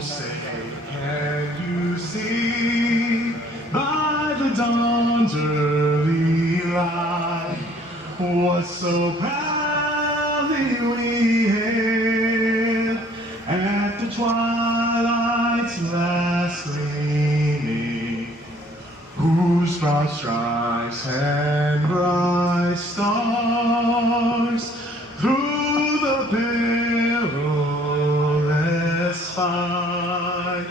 say, can you see by the dawn's early light what so proudly we hailed at the twilight's last gleaming, whose broad stripes and bright stars through the perilous fight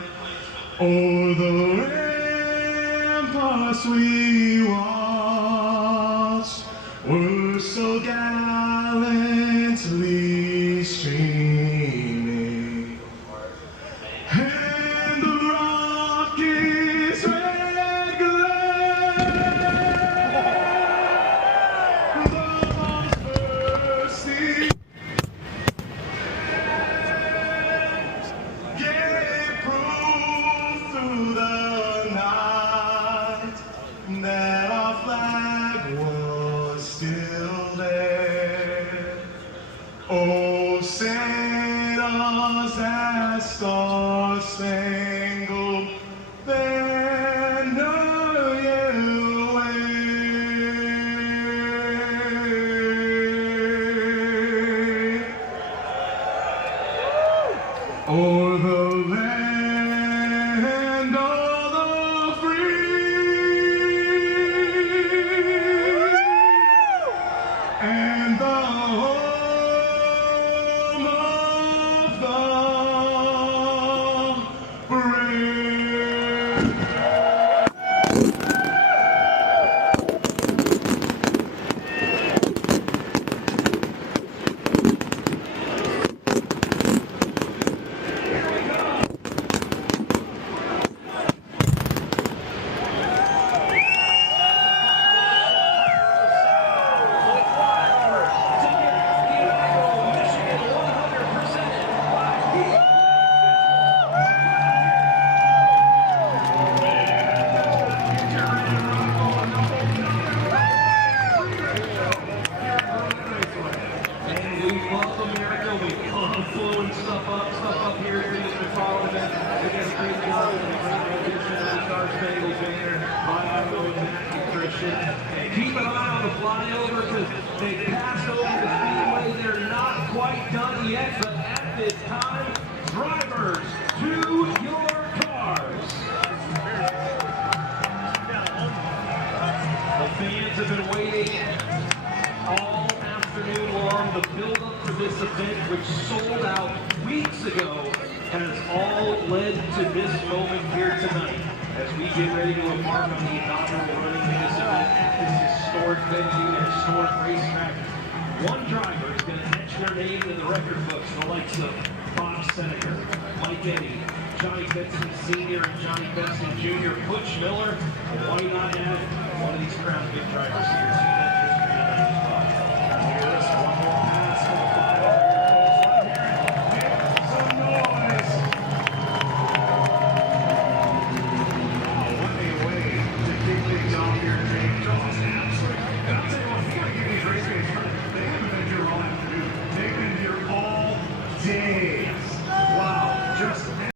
o'er the ramparts we watched were so gallantly streaming, and the rocket's red glare, the bombs bursting, gave proof through the night that our flag was still there. Oh, send us that star-spangled banner yet wave o'er the land of the free and the home of the brave. Stuff up here in this McFarland event. Again, great job in the great rendition of the Star Spangled Banner by Otto and Matthew Christian. And keep an eye on the flyover because they passed over the speedway. They're not quite done yet, but at this time, drivers, to your cars. The fans have been waiting all afternoon long. The build-up for this event, which sold out weeks ago, has all led to this moment here tonight as we get ready to embark on the inaugural running of this event at this historic venue and historic racetrack. One driver is going to etch their name in the record books, the likes of Bob Seneca, Mike Eddy, Johnny Benson Sr. and Johnny Benson Jr., Butch Miller, and why not have one of these Crown Vic drivers